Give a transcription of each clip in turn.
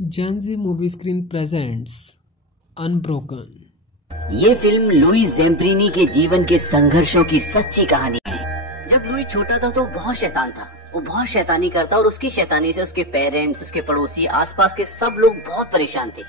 Gen Z movie screen presents unbroken. ये film Louis ज़ैम्पेरिनी के जीवन के संघर्षों की सच्ची कहानी है। जब लुई छोटा था तो बहुत शैतान था। वो बहुत शैतानी करता और उसकी शैतानी से उसके पेरेंट्स, उसके पड़ोसी, आसपास के सब लोग बहुत परेशान थे।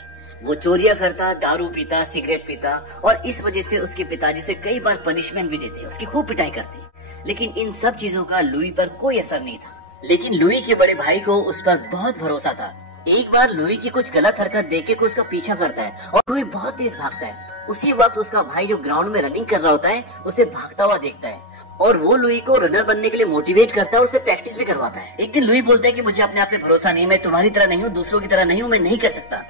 वो चोरियां करता, दारू पीता, सिगरेट पीता और इस वजह से उसके पिताजी से कई बार पनिशमेंट भी देते, उसकी खूब पिटाई करते। लेकिन इन सब चीजों का लुई पर कोई असर नहीं था। लेकिन लुई के बड़े भाई को उस पर बहुत भरोसा था। एक बार लुई की कुछ गलत हरकत देख के उसका पीछा करता है और लुई बहुत तेज भागता है। उसी वक्त उसका भाई जो ग्राउंड में रनिंग कर रहा होता है उसे भागता हुआ देखता है और वो लुई को रनर बनने के लिए मोटिवेट करता है, उसे प्रैक्टिस भी करवाता है। एक दिन लुई बोलता है कि मुझे अपने आप पे भरोसा नहीं, मैं तुम्हारी तरह नहीं हूँ, दूसरों की तरह नहीं हूँ, मैं नहीं कर सकता।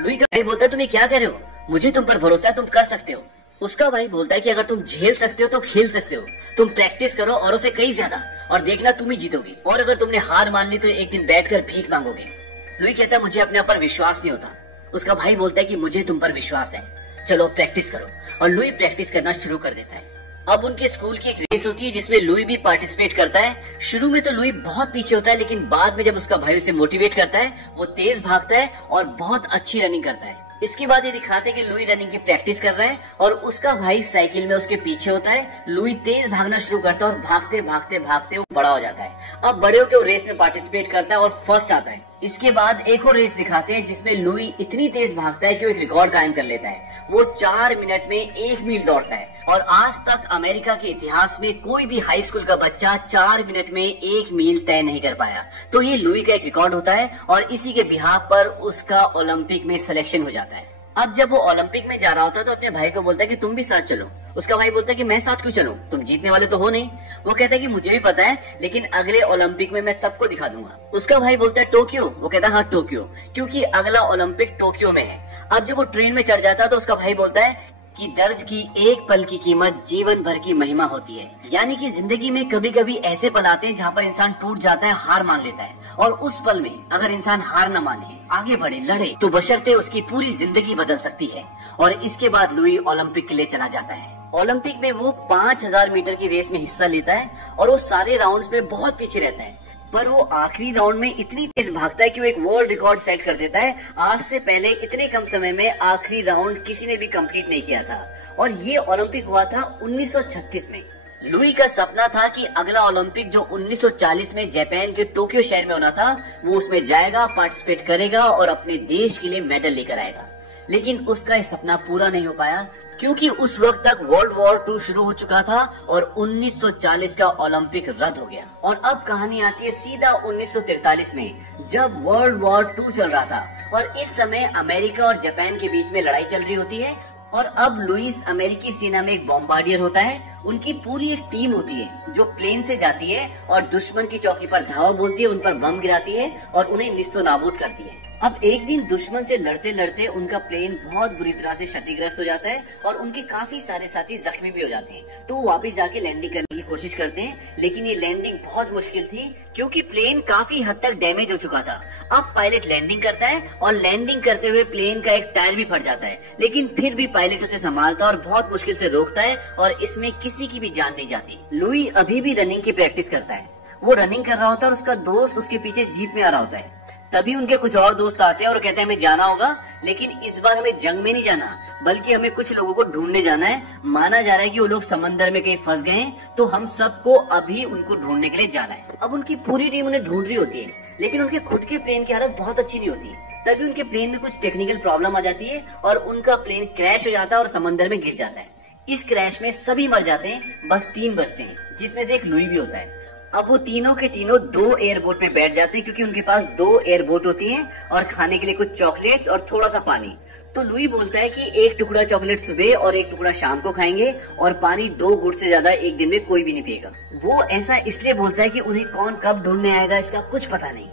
लुई का भाई बोलता है तुम ये क्या कर रहे हो, मुझे तुम पर भरोसा है, तुम कर सकते हो। उसका भाई बोलता है कि अगर तुम झेल सकते हो तो खेल सकते हो, तुम प्रैक्टिस करो औरों से कहीं ज्यादा और देखना तुम ही जीतोगे, और अगर तुमने हार मान ली तो एक दिन बैठकर भीख मांगोगे। लुई कहता है मुझे अपने आप पर विश्वास नहीं होता। उसका भाई बोलता है कि मुझे तुम पर विश्वास है, चलो प्रैक्टिस करो, और लुई प्रैक्टिस करना शुरू कर देता है। अब उनके स्कूल की एक रेस होती है जिसमें लुई भी पार्टिसिपेट करता है। शुरू में तो लुई बहुत पीछे होता है, लेकिन बाद में जब उसका भाई उसे मोटिवेट करता है वो तेज भागता है और बहुत अच्छी रनिंग करता है। इसके बाद ये दिखाते हैं कि लुई रनिंग की प्रैक्टिस कर रहा है और उसका भाई साइकिल में उसके पीछे होता है। लुई तेज भागना शुरू करता है और भागते भागते भागते वो बड़ा हो जाता है। अब बड़े होकर वो रेस में पार्टिसिपेट करता है और फर्स्ट आता है। इसके बाद एक और रेस दिखाते हैं जिसमें लुई इतनी तेज भागता है कि वो एक रिकॉर्ड कायम कर लेता है। वो 4 मिनट में 1 मील दौड़ता है और आज तक अमेरिका के इतिहास में कोई भी हाई स्कूल का बच्चा 4 मिनट में 1 मील तय नहीं कर पाया। तो ये लुई का एक रिकॉर्ड होता है और इसी के बिहाफ पर उसका ओलंपिक में सिलेक्शन हो जाता है। अब जब वो ओलंपिक में जा रहा होता है तो अपने भाई को बोलता है कि तुम भी साथ चलो। उसका भाई बोलता है कि मैं साथ क्यों चलूं, तुम जीतने वाले तो हो नहीं। वो कहता है कि मुझे भी पता है, लेकिन अगले ओलंपिक में मैं सबको दिखा दूंगा। उसका भाई बोलता है टोक्यो। वो कहता है हाँ टोक्यो, क्योंकि अगला ओलंपिक टोक्यो में है। अब जब वो ट्रेन में चढ़ जाता है तो उसका भाई बोलता है कि दर्द की एक पल की कीमत जीवन भर की महिमा होती है। यानी कि जिंदगी में कभी कभी ऐसे पल आते हैं जहाँ पर इंसान टूट जाता है, हार मान लेता है, और उस पल में अगर इंसान हार न माने, आगे बढ़े, लड़े, तो बशर्ते उसकी पूरी जिंदगी बदल सकती है। और इसके बाद लुई ओलंपिक के लिए चला जाता है। ओलंपिक में वो 5000 मीटर की रेस में हिस्सा लेता है और वो सारे राउंड्स में बहुत पीछे रहता है, पर वो आखिरी राउंड में इतनी तेज भागता है कि वो एक वर्ल्ड रिकॉर्ड सेट कर देता है। आज से पहले इतने कम समय में आखिरी राउंड किसी ने भी कंप्लीट नहीं किया था, और ये ओलंपिक हुआ था 1936 में। लुई का सपना था कि अगला ओलंपिक जो 1940 में जापान के टोक्यो शहर में होना था, वो उसमें जाएगा, पार्टिसिपेट करेगा और अपने देश के लिए मेडल लेकर आएगा। लेकिन उसका ये सपना पूरा नहीं हो पाया, क्योंकि उस वक्त तक वर्ल्ड वॉर 2 शुरू हो चुका था और 1940 का ओलंपिक रद्द हो गया। और अब कहानी आती है सीधा 1943 में, जब वर्ल्ड वॉर 2 चल रहा था और इस समय अमेरिका और जापान के बीच में लड़ाई चल रही होती है। और अब लुइस अमेरिकी सेना में एक बॉम्बार्डियर होता है। उनकी पूरी एक टीम होती है जो प्लेन से जाती है और दुश्मन की चौकी पर धावा बोलती है, उन पर बम गिराती है और उन्हें निस्तो नाबूद करती है। अब एक दिन दुश्मन से लड़ते लड़ते उनका प्लेन बहुत बुरी तरह से क्षतिग्रस्त हो जाता है और उनके काफी सारे साथी जख्मी भी हो जाते हैं। तो वो वापस जाके लैंडिंग करने की कोशिश करते हैं, लेकिन ये लैंडिंग बहुत मुश्किल थी क्योंकि प्लेन काफी हद तक डैमेज हो चुका था। अब पायलट लैंडिंग करता है और लैंडिंग करते हुए प्लेन का एक टायर भी फट जाता है, लेकिन फिर भी पायलट उसे संभालता और बहुत मुश्किल से रोकता है और इसमें किसी की भी जान नहीं जाती। लुई अभी भी रनिंग की प्रैक्टिस करता है। वो रनिंग कर रहा होता है और उसका दोस्त उसके पीछे जीप में आ रहा होता है। तभी उनके कुछ और दोस्त आते हैं और कहते हैं हमें जाना होगा, लेकिन इस बार हमें जंग में नहीं जाना, बल्कि हमें कुछ लोगों को ढूंढने जाना है। माना जा रहा है कि वो लोग समंदर में कहीं फंस गए हैं, तो हम सबको अभी उनको ढूंढने के लिए जाना है। अब उनकी पूरी टीम उन्हें ढूंढ रही होती है, लेकिन उनके खुद के प्लेन की हालत बहुत अच्छी नहीं होती। तभी उनके प्लेन में कुछ टेक्निकल प्रॉब्लम आ जाती है और उनका प्लेन क्रैश हो जाता है और समंदर में गिर जाता है। इस क्रैश में सभी मर जाते हैं, बस 3 बचते हैं, जिसमें से एक लुई भी होता है। अब वो तीनों के तीनों 2 एयरबोट में बैठ जाते हैं, क्योंकि उनके पास 2 एयरबोट होती हैं और खाने के लिए कुछ चॉकलेट्स और थोड़ा सा पानी। तो लुई बोलता है कि एक टुकड़ा चॉकलेट सुबह और एक टुकड़ा शाम को खाएंगे और पानी 2 घूंट से ज्यादा एक दिन में कोई भी नहीं पिएगा। वो ऐसा इसलिए बोलता है कि उन्हें कौन कब ढूंढने आएगा इसका कुछ पता नहीं।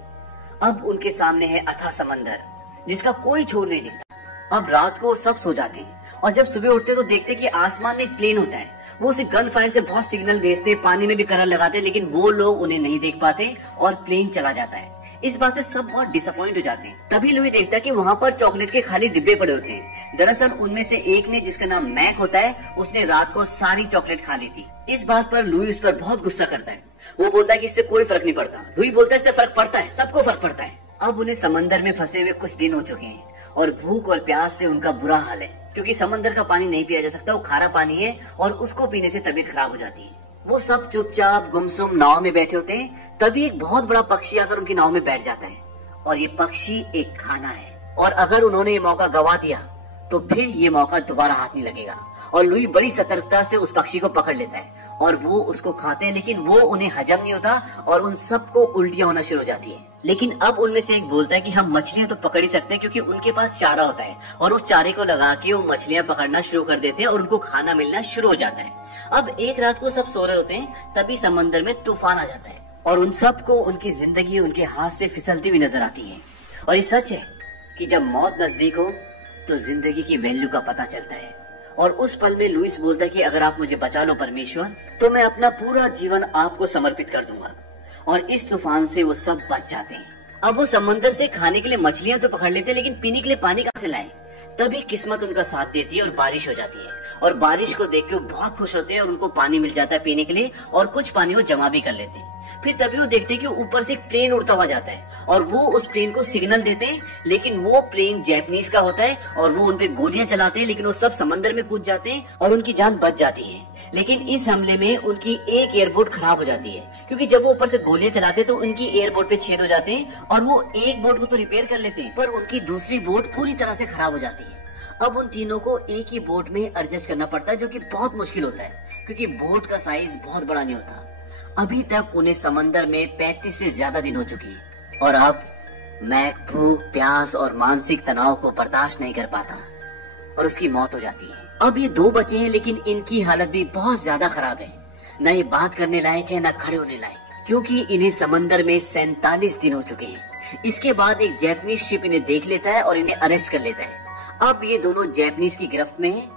अब उनके सामने है अथाह समंदर, जिसका कोई छोर नहीं दिखता। अब रात को सब सो जाते हैं और जब सुबह उठते तो देखते कि आसमान में एक प्लेन होता है। वो उसे गन फायर से बहुत सिग्नल भेजते, पानी में भी करंट लगाते, लेकिन वो लोग उन्हें नहीं देख पाते और प्लेन चला जाता है। इस बात से सब बहुत डिसअपॉइंट हो जाते हैं। तभी लुई देखता है कि वहाँ पर चॉकलेट के खाली डिब्बे पड़े होते हैं। दरअसल उनमें से एक ने, जिसका नाम मैक होता है, उसने रात को सारी चॉकलेट खा ली थी। इस बात पर लुई उस पर बहुत गुस्सा करता है। वो बोलता है कि इससे कोई फर्क नहीं पड़ता। लुई बोलता है इससे फर्क पड़ता है, सबको फर्क पड़ता है। अब उन्हें समंदर में फंसे हुए कुछ दिन हो चुके हैं और भूख और प्यास से उनका बुरा हाल है, क्योंकि समंदर का पानी नहीं पिया जा सकता, वो खारा पानी है और उसको पीने से तबीयत खराब हो जाती है। वो सब चुपचाप गुमसुम नाव में बैठे होते हैं। तभी एक बहुत बड़ा पक्षी आकर उनकी नाव में बैठ जाता है और ये पक्षी एक खाना है, और अगर उन्होंने ये मौका गवा दिया तो फिर ये मौका दोबारा हाथ नहीं लगेगा। और लुई बड़ी सतर्कता से उस पक्षी को पकड़ लेता है और वो उसको खाते हैं, लेकिन वो उन्हें हजम नहीं होता और उन सबको उल्टियां होना शुरू हो जाती है। लेकिन अब उनमें से एक बोलता है कि हम मछलियां तो पकड़ ही सकते हैं, क्योंकि उनके पास चारा होता है, और उस चारे को लगा के वो मछलियां पकड़ना शुरू कर देते हैं और उनको खाना मिलना शुरू हो जाता है। अब एक रात को सब सो रहे होते हैं, तभी समंदर में तूफान आ जाता है और उन सबको उनकी जिंदगी उनके हाथ से फिसलती हुई नजर आती है। और ये सच है कि जब मौत नजदीक हो तो जिंदगी की वैल्यू का पता चलता है। और उस पल में लुइस बोलता है कि अगर आप मुझे बचा लो परमेश्वर, तो मैं अपना पूरा जीवन आपको समर्पित कर दूंगा। और इस तूफान से वो सब बच जाते हैं। अब वो समंदर से खाने के लिए मछलियां तो पकड़ लेते हैं, लेकिन पीने के लिए पानी कहां से लाएं? तभी किस्मत उनका साथ देती है और बारिश हो जाती है। और बारिश को देख के वो बहुत खुश होते हैं और उनको पानी मिल जाता है पीने के लिए, और कुछ पानी वो जमा भी कर लेते हैं। फिर तभी वो देखते हैं कि ऊपर से एक प्लेन उड़ता हुआ जाता है और वो उस प्लेन को सिग्नल देते हैं, लेकिन वो प्लेन जैपनीज का होता है और वो उनपे गोलियां चलाते हैं, लेकिन वो सब समंदर में कूद जाते हैं और उनकी जान बच जाती है। लेकिन इस हमले में उनकी एक एयरबोट खराब हो जाती है, क्योंकि जब वो ऊपर से गोलियां चलाते हैं तो उनकी एयरबोट पे छेद हो जाते हैं और वो एक बोट को तो रिपेयर कर लेते हैं, पर उनकी दूसरी बोट पूरी तरह से खराब हो जाती है। अब उन तीनों को एक ही बोट में एडजस्ट करना पड़ता है, जो कि बहुत मुश्किल होता है, क्योंकि बोट का साइज बहुत बड़ा नहीं होता। अभी तक उन्हें समंदर में 35 से ज्यादा दिन हो चुके हैं और अब मैक भूख, प्यास और मानसिक तनाव को बर्दाश्त नहीं कर पाता और उसकी मौत हो जाती है। अब ये दो बचे हैं, लेकिन इनकी हालत भी बहुत ज्यादा खराब है। न ये बात करने लायक है, न खड़े होने लायक, क्योंकि इन्हें समंदर में 47 दिन हो चुके हैं। इसके बाद एक जैपनीज शिप इन्हें देख लेता है और इन्हें अरेस्ट कर लेता है। अब ये दोनों जैपनीज की गिरफ्त में हैं।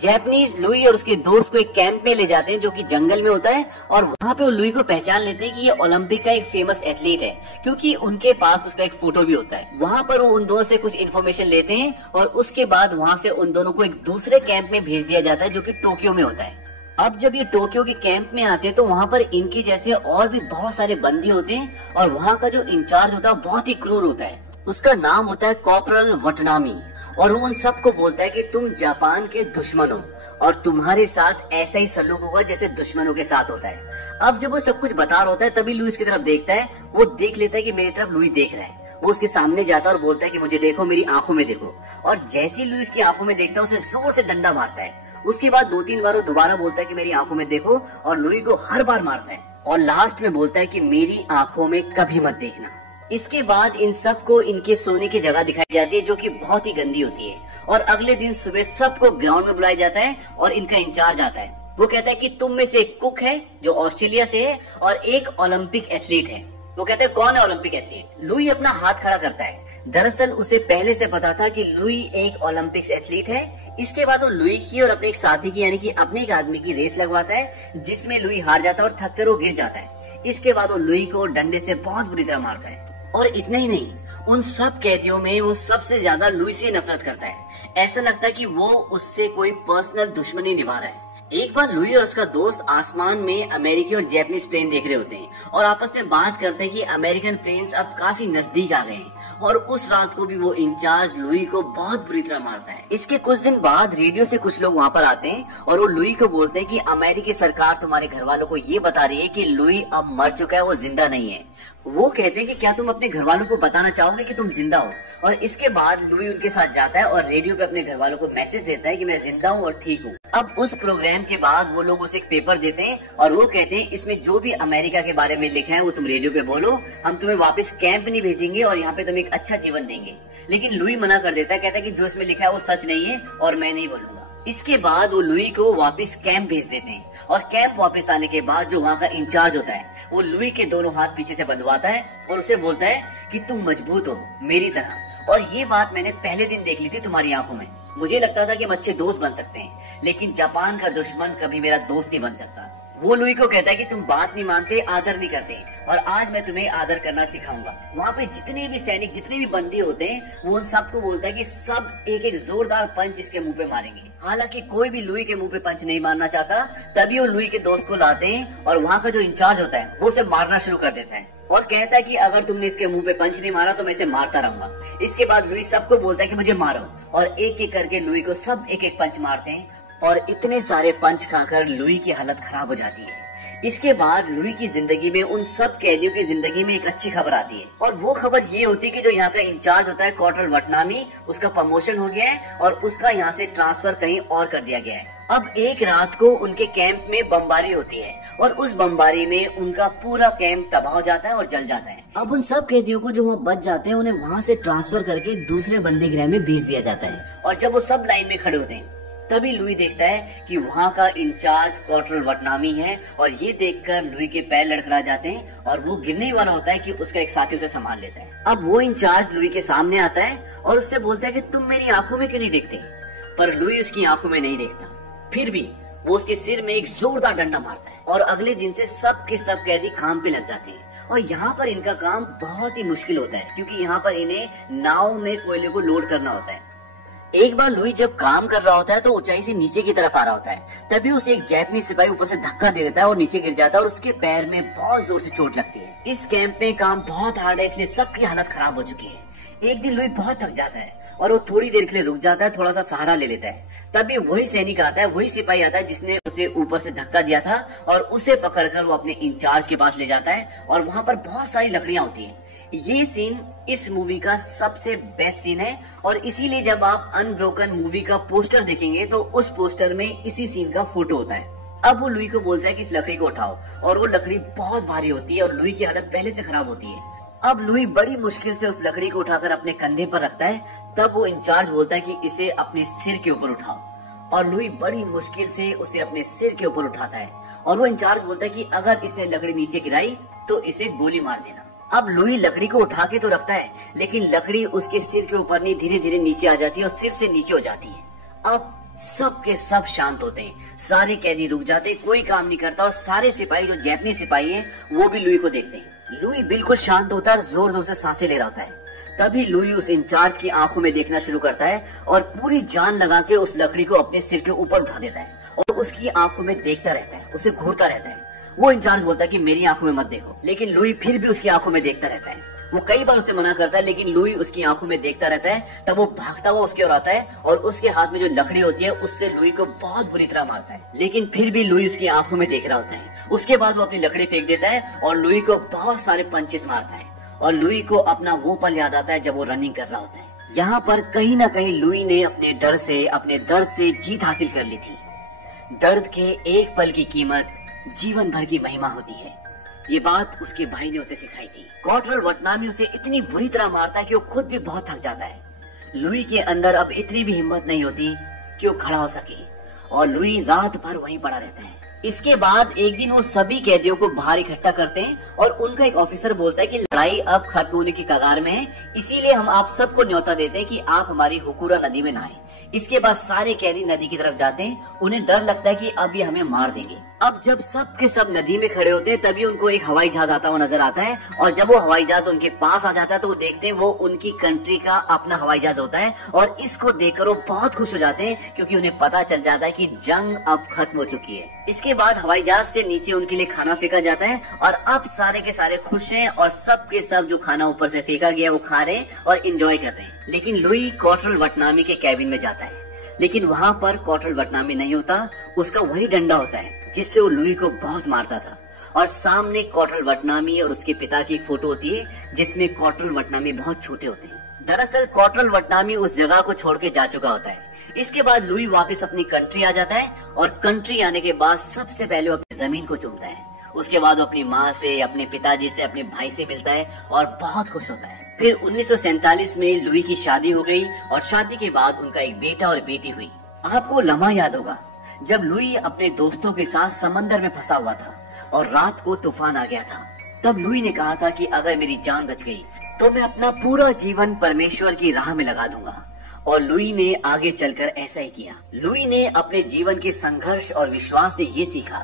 जैपनीज लुई और उसके दोस्त को एक कैंप में ले जाते हैं जो कि जंगल में होता है, और वहाँ पे वो लुई को पहचान लेते हैं कि ये ओलंपिक का एक फेमस एथलीट है, क्योंकि उनके पास उसका एक फोटो भी होता है। वहाँ पर वो उन दोनों से कुछ इन्फॉर्मेशन लेते हैं और उसके बाद वहाँ से उन दोनों को एक दूसरे कैंप में भेज दिया जाता है जो कि टोक्यो में होता है। अब जब ये टोक्यो के कैंप में आते हैं तो वहाँ पर इनके जैसे और भी बहुत सारे बंदी होते हैं, और वहाँ का जो इंचार्ज होता है बहुत ही क्रूर होता है। उसका नाम होता है कॉर्पोरल वटनामी, और वो उन सबको बोलता है कि तुम जापान के दुश्मन हो और तुम्हारे साथ ऐसा ही सलूक होगा जैसे दुश्मनों के साथ होता है। अब जब वो सब कुछ बता रहा होता है तभी लुइस की तरफ देखता है। वो देख लेता है कि मेरी तरफ लुई देख रहा है। वो उसके सामने जाता है और बोलता है कि मुझे देखो, मेरी आंखों में देखो। और जैसे ही लुइस की आंखों में देखता है उसे जोर से डंडा मारता है। उसके बाद 2-3 बार वो दोबारा बोलता है कि मेरी आंखों में देखो, और लुई को हर बार मारता है और लास्ट में बोलता है कि मेरी आंखों में कभी मत देखना। इसके बाद इन सबको इनके सोने की जगह दिखाई जाती है जो कि बहुत ही गंदी होती है, और अगले दिन सुबह सबको ग्राउंड में बुलाया जाता है और इनका इंचार्ज आता है। वो कहता है कि तुम में से एक कुक है जो ऑस्ट्रेलिया से है और एक ओलंपिक एथलीट है। वो कहते हैं कौन है ओलंपिक एथलीट? लुई अपना हाथ खड़ा करता है। दरअसल उसे पहले से पता था कि लुई एक ओलंपिक्स एथलीट है। इसके बाद वो लुई की और अपने एक साथी की यानी कि अपने एक आदमी की रेस लगवाता है, जिसमें लुई हार जाता है और थक कर वो गिर जाता है। इसके बाद वो लुई को डंडे से बहुत बुरी तरह मारता है, और इतना ही नहीं, उन सब कैदियों में वो सबसे ज्यादा लुई से नफरत करता है। ऐसा लगता है कि वो उससे कोई पर्सनल दुश्मनी निभा रहा है। एक बार लुई और उसका दोस्त आसमान में अमेरिकी और जैपनीज प्लेन देख रहे होते हैं और आपस में बात करते हैं कि अमेरिकन प्लेन्स अब काफी नजदीक आ गए हैं, और उस रात को भी वो इंचार्ज लुई को बहुत बुरी तरह मारता है। इसके कुछ दिन बाद रेडियो से कुछ लोग वहाँ पर आते हैं और वो लुई को बोलते हैं कि अमेरिकी सरकार तुम्हारे घर वालों को ये बता रही है कि लुई अब मर चुका है, वो जिंदा नहीं है। वो कहते हैं कि क्या तुम अपने घर वालों को बताना चाहोगे कि तुम जिंदा हो? और इसके बाद लुई उनके साथ जाता है और रेडियो पे अपने घर वालों को मैसेज देता है कि मैं जिंदा हूँ और ठीक हूँ। अब उस प्रोग्राम के बाद वो लोग उसे एक पेपर देते हैं और वो कहते हैं इसमें जो भी अमेरिका के बारे में लिखा है वो तुम रेडियो पे बोलो, हम तुम्हें वापस कैंप नहीं भेजेंगे और यहाँ पे तुम्हें एक अच्छा जीवन देंगे। लेकिन लुई मना कर देता है, कहता है कि जो इसमें लिखा है वो सच नहीं है और मैं नहीं बोलूंगा। इसके बाद वो लुई को वापस कैंप भेज देते हैं, और कैंप वापस आने के बाद जो वहाँ का इंचार्ज होता है वो लुई के दोनों हाथ पीछे से बंधवाता है और उसे बोलता है कि तुम मजबूत हो मेरी तरह, और ये बात मैंने पहले दिन देख ली थी तुम्हारी आंखों में। मुझे लगता था कि हम अच्छे दोस्त बन सकते हैं, लेकिन जापान का दुश्मन कभी मेरा दोस्त नहीं बन सकता। वो लुई को कहता है कि तुम बात नहीं मानते, आदर नहीं करते, और आज मैं तुम्हें आदर करना सिखाऊंगा। वहाँ पे जितने भी सैनिक, जितने भी बंदी होते हैं, वो उन सबको बोलता है कि सब एक एक जोरदार पंच इसके मुंह पे मारेंगे। हालांकि कोई भी लुई के मुंह पे पंच नहीं मारना चाहता। तभी वो लुई के दोस्त को लाते हैं और वहाँ का जो इंचार्ज होता है वो उसे मारना शुरू कर देता है, और कहता है कि अगर तुमने इसके मुंह पे पंच नहीं मारा तो मैं इसे मारता रहूंगा। इसके बाद लुई सबको बोलता है कि मुझे मारो, और एक एक करके लुई को सब एक एक पंच मारते हैं, और इतने सारे पंच खाकर लुई की हालत खराब हो जाती है। इसके बाद लुई की जिंदगी में, उन सब कैदियों की जिंदगी में एक अच्छी खबर आती है, और वो खबर ये होती है कि जो यहाँ का इंचार्ज होता है कॉर्टल वटनामी, उसका प्रमोशन हो गया है और उसका यहाँ से ट्रांसफर कहीं और कर दिया गया है। अब एक रात को उनके कैंप में बमबारी होती है, और उस बमबारी में उनका पूरा कैंप तबाह हो जाता है और जल जाता है। अब उन सब कैदियों को जो वहाँ बच जाते हैं उन्हें वहाँ से ट्रांसफर करके दूसरे बंदी गृह में भेज दिया जाता है। और जब वो सब लाइन में खड़े होते हैं तभी लुई देखता है कि वहाँ का इंचार्ज कॉर्टल वटनामी है, और ये देखकर लुई के पैर लड़खड़ा जाते हैं और वो गिरने वाला होता है कि उसका एक साथी उसे संभाल लेता है। अब वो इंचार्ज लुई के सामने आता है और उससे बोलता है कि तुम मेरी आंखों में क्यों नहीं देखते, पर लुई उसकी आंखों में नहीं देखता। फिर भी वो उसके सिर में एक जोरदार डंडा मारता है, और अगले दिन से सब के सब कैदी काम पे लग जाते हैं। और यहाँ पर इनका काम बहुत ही मुश्किल होता है, क्योंकि यहाँ पर इन्हें नाव में कोयले को लोड करना होता है। एक बार लुई जब काम कर रहा होता है तो ऊंचाई से नीचे की तरफ आ रहा होता है, तभी उसे एक जापानी सिपाही ऊपर से धक्का दे देता है और नीचे गिर जाता है, और उसके पैर में बहुत जोर से चोट लगती है। इस कैंप में काम बहुत हार्ड है, इसलिए सबकी हालत खराब हो चुकी है। एक दिन लुई बहुत थक जाता है और वो थोड़ी देर के लिए रुक जाता है, थोड़ा सा सहारा ले लेता है। तभी वही सैनिक आता है, वही सिपाही आता है जिसने उसे ऊपर से धक्का दिया था, और उसे पकड़कर वो अपने इंचार्ज के पास ले जाता है, और वहाँ पर बहुत सारी लकड़ियां होती हैं। ये सीन इस मूवी का सबसे बेस्ट सीन है, और इसीलिए जब आप अनब्रोकन मूवी का पोस्टर देखेंगे तो उस पोस्टर में इसी सीन का फोटो होता है। अब वो लुई को बोलता है कि इस लकड़ी को उठाओ, और वो लकड़ी बहुत भारी होती है और लुई की हालत पहले से खराब होती है। अब लुई बड़ी मुश्किल से उस लकड़ी को उठाकर अपने कंधे पर रखता है। तब वो इंचार्ज बोलता है कि इसे अपने सिर के ऊपर उठाओ, और लुई बड़ी मुश्किल से उसे अपने सिर के ऊपर उठाता है, और वो इंचार्ज बोलता है कि अगर इसने लकड़ी नीचे गिराई तो इसे गोली मार देना। अब लुई लकड़ी को उठा के तो रखता है, लेकिन लकड़ी उसके सिर के ऊपर नहीं, धीरे धीरे नीचे आ जाती है और सिर से नीचे हो जाती है। अब सब के सब शांत होते हैं, सारे कैदी रुक जाते हैं, कोई काम नहीं करता, और सारे सिपाही जो जापानी सिपाही हैं वो भी लुई को देखते हैं। लुई बिल्कुल शांत होता है, जोर जोर से सांसें ले रहा होता है। तभी लुई उस इंचार्ज की आंखों में देखना शुरू करता है, और पूरी जान लगा के उस लकड़ी को अपने सिर के ऊपर उठा देता है, और उसकी आंखों में देखता रहता है, उसे घूरता रहता है। वो इंचार्ज बोलता है कि मेरी आंखों में मत देखो, लेकिन लुई फिर भी उसकी आंखों में देखता रहता है। वो कई बार उसे मना करता है, लेकिन लुई उसकी आंखों में देखता रहता है। तब वो भागता हुआ उसके ओर आता है, और उसके हाथ में जो लकड़ी होती है उससे लुई को बहुत बुरी तरह मारता है, लेकिन फिर भी लुई उसकी आंखों में देख रहा होता है। उसके बाद वो अपनी लकड़ी फेंक देता है और लुई को बहुत सारे पंचेस मारता है, और लुई को अपना वो पल याद आता है जब वो रनिंग कर रहा होता है। यहाँ पर कहीं ना कहीं लुई ने अपने डर से, अपने दर्द से जीत हासिल कर ली थी। दर्द के एक पल की कीमत जीवन भर की महिमा होती है। ये बात उसके भाई ने उसे सिखाई थी। कॉर्टल वटनामी उसे इतनी बुरी तरह मारता है कि वो खुद भी बहुत थक जाता है। लुई के अंदर अब इतनी भी हिम्मत नहीं होती कि वो खड़ा हो सके, और लुई रात भर वहीं पड़ा रहता है। इसके बाद एक दिन वो सभी कैदियों को बाहर इकट्ठा करते हैं, और उनका एक ऑफिसर बोलता है कि लड़ाई अब खत्म होने की कगार में है, इसीलिए हम आप सबको न्योता देते हैं कि आप हमारी हुकूरा नदी में नहाएं। इसके बाद सारे कैदी नदी की तरफ जाते हैं। उन्हें डर लगता है कि अब ये हमें मार देंगे। अब जब सब के सब नदी में खड़े होते हैं तभी उनको एक हवाई जहाज आता हुआ नजर आता है, और जब वो हवाई जहाज उनके पास आ जाता है तो वो देखते हैं वो उनकी कंट्री का अपना हवाई जहाज होता है, और इसको देखकर वो बहुत खुश हो जाते हैं, क्योंकि उन्हें पता चल जाता है कि जंग अब खत्म हो चुकी है। इसके बाद हवाई जहाज से नीचे उनके लिए खाना फेंका जाता है, और अब सारे के सारे खुश हैं, और सब के सब जो खाना ऊपर से फेंका गया वो खा रहे हैं और इंजॉय कर रहे हैं। लेकिन लुई कॉर्टल वटनामी के कैबिन में जाता है, लेकिन वहाँ पर कॉर्टल वटनामी नहीं होता, उसका वही डंडा होता है जिससे वो लुई को बहुत मारता था। और सामने कॉर्टल वटनामी और उसके पिता की एक फोटो होती है जिसमें कॉर्टल वटनामी बहुत छोटे होते हैं। दरअसल कॉर्टल वटनामी उस जगह को छोड़ के जा चुका होता है। इसके बाद लुई वापस अपनी कंट्री आ जाता है, और कंट्री आने के बाद सबसे पहले वो अपनी जमीन को चूमता है। उसके बाद वो अपनी माँ से, अपने पिताजी से, अपने भाई से मिलता है और बहुत खुश होता है। फिर 1947 में लुई की शादी हो गई, और शादी के बाद उनका एक बेटा और बेटी हुई। आपको लम्हा याद होगा जब लुई अपने दोस्तों के साथ समंदर में फंसा हुआ था और रात को तूफान आ गया था। तब लुई ने कहा था कि अगर मेरी जान बच गई तो मैं अपना पूरा जीवन परमेश्वर की राह में लगा दूंगा, और लुई ने आगे चलकर ऐसा ही किया। लुई ने अपने जीवन के संघर्ष और विश्वास से ये सीखा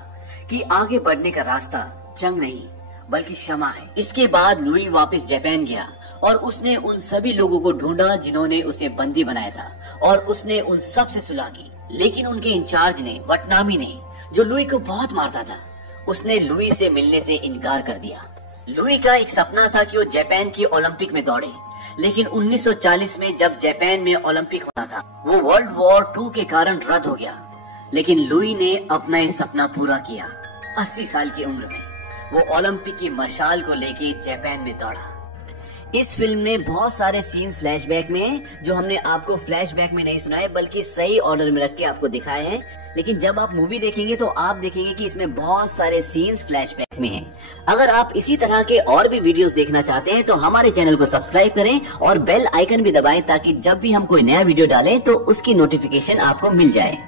कि आगे बढ़ने का रास्ता जंग नहीं बल्कि क्षमा है। इसके बाद लुई वापस जापान गया, और उसने उन सभी लोगों को ढूंढा जिन्होंने उसे बंदी बनाया था, और उसने उन सब से सुलह की। लेकिन उनके इंचार्ज ने, वटनामी ने, जो लुई को बहुत मारता था, उसने लुई से मिलने से इनकार कर दिया। लुई का एक सपना था कि वो जापान की ओलंपिक में दौड़े, लेकिन 1940 में जब जापान में ओलंपिक होना था वो वर्ल्ड वॉर 2 के कारण रद्द हो गया। लेकिन लुई ने अपना ये सपना पूरा किया। 80 साल की उम्र में वो ओलंपिक की मशाल को लेके जापान में दौड़ा। इस फिल्म में बहुत सारे सीन्स फ्लैशबैक में हैं, जो हमने आपको फ्लैशबैक में नहीं सुनाए बल्कि सही ऑर्डर में रख के आपको दिखाए हैं। लेकिन जब आप मूवी देखेंगे तो आप देखेंगे कि इसमें बहुत सारे सीन्स फ्लैशबैक में हैं। अगर आप इसी तरह के और भी वीडियोस देखना चाहते हैं तो हमारे चैनल को सब्सक्राइब करें और बेल आइकन भी दबाएं ताकि जब भी हम कोई नया वीडियो डालें तो उसकी नोटिफिकेशन आपको मिल जाए।